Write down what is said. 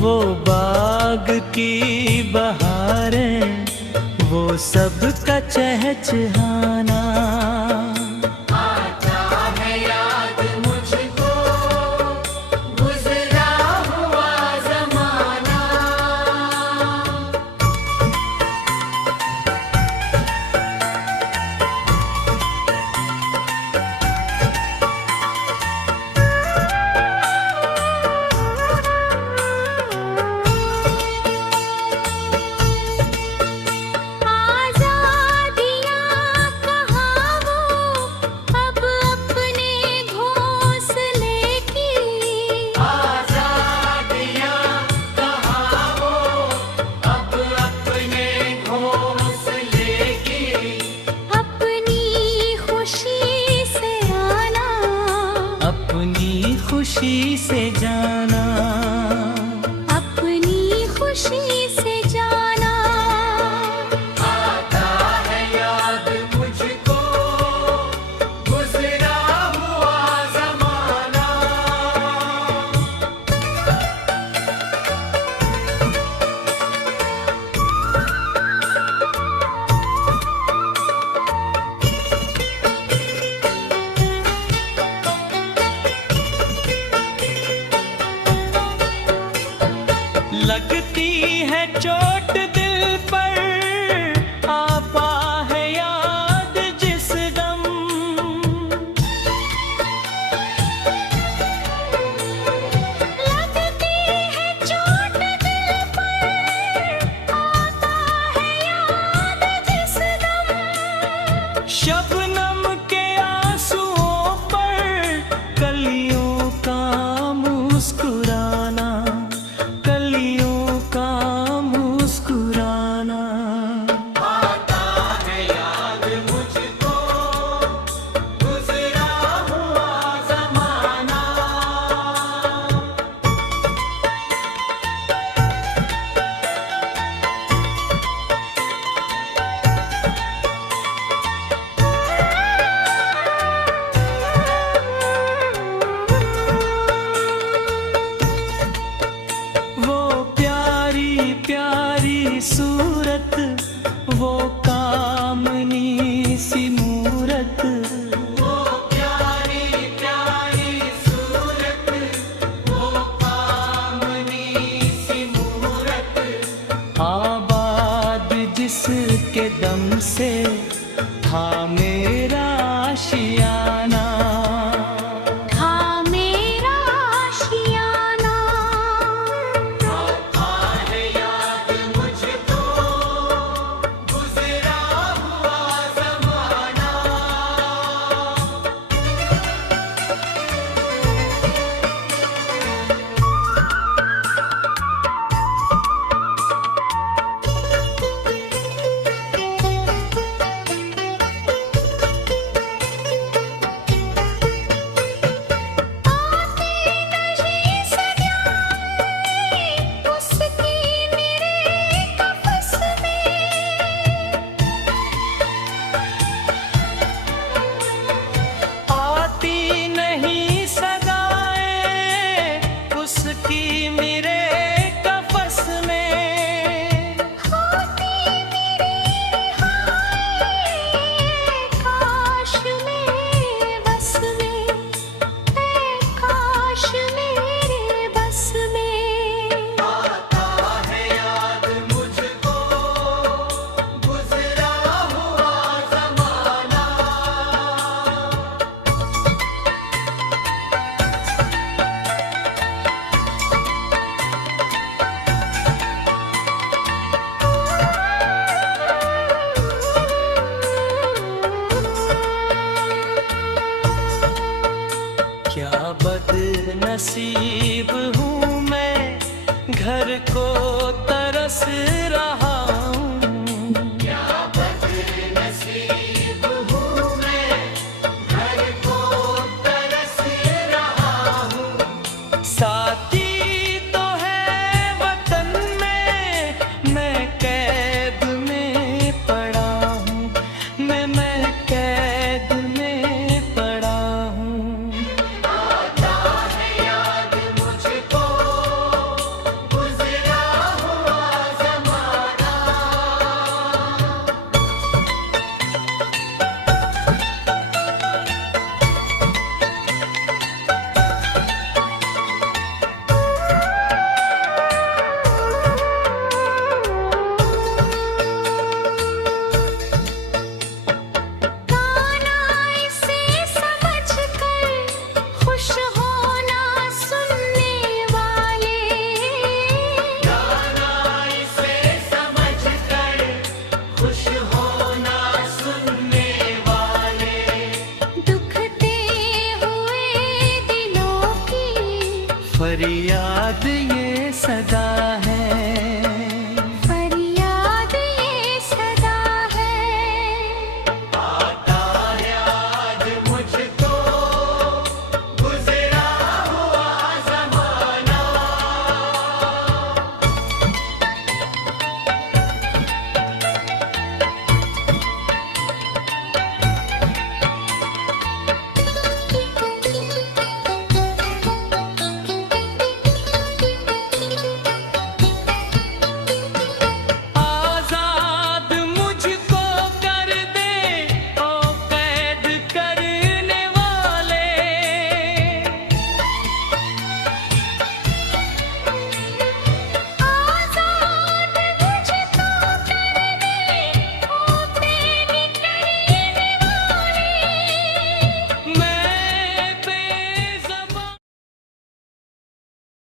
वो बाग की बहारें, वो सब का चहचहाना। आता है याद मुझको गुजरा हुआ ज़माना। अपनी खुशी से जाना, अपनी खुशी से जाना। आता है याद मुझको गुजरा हुआ ज़माना। लगती है चोट दिल पर, आपा है याद जिस दम। लगती है चोट दिल पर, आता है याद जिस दम। शबनम के आंसुओं पर कलियों का मुस्कुराना, कलियों का मुस्कुराना। आता है याद मुझको गुजरा हुआ ज़माना। वो प्यारी प्यारी सूरत, वो कामनी सी मूरत, वो प्यारी प्यारी सूरत, वो कामनी सी मूरत। आबाद जिसके दम से था मेरा आशियाना। था मेरा आशियाना। आता है याद मुझको गुजरा हुआ ज़माना। आती नहीं सदाएं उसकी मेरे कफस में। काश मेरे बस में, काश मेरे बस में। आता है याद मुझको गुजरा हुआ ज़माना। क्या बदनसीब हूँ मैं, घर को तरस रहा हूँ। क्या बदनसीब हूँ मैं, घर को तरस रहा हूँ। साथी तो है वतन में, मैं कैद में पड़ा हूँ, मैं कैद में पड़ा हूँ। आता है याद फरियाद ये सदा है।